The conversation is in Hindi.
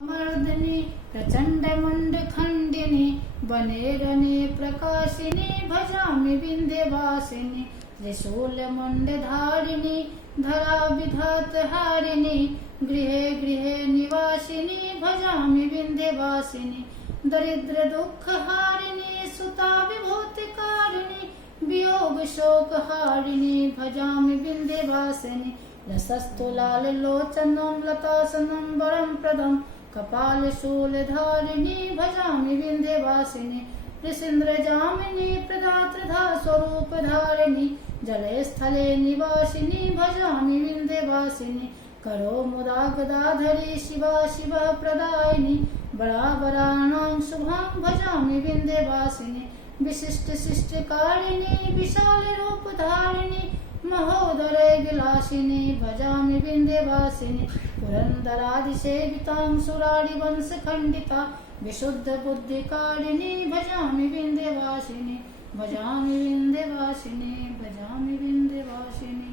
मर्दिनी प्रचंड मुंड खंडिनी वने रणे प्रकाशिनी भजामि विंध्यवासिनी त्रिशूल मुंड धारिणी धरा विधात हारिणी गृहे गृहे निवासिनी भजामि विंध्यवासिनी दरिद्र दुख हारिणी सुता विभूतिकारिणी वियोग शोक हारिणी भजामि विंध्यवासिनी लसस्तुलाल लोचनं लतासनं वरं प्रदं कपाल शूलधारिणी भजामि विंध्यवासिनी ऋषीन्द्रजामिनी प्रदात्रधा स्वरूपधारिणी जले स्थले निवासिनी भजामि विंध्यवासिनी करो मुदा गदाधरी शिवा शिवा प्रदायिनी बराबराणां शुभां भजामि विंध्यवासिनी विशिष्ट शिष्टकारिणी विशाल रूपधारिणी महोदरे विलासिनी भजामि विंध्यवासिनी पुरंदरादिसेवितां सुरारिवंश खंडिता विशुद्ध बुद्धिकारिणी भजामि विंध्यवासिनी भजामि विंध्यवासिनी भजामि विंध्यवासिनी।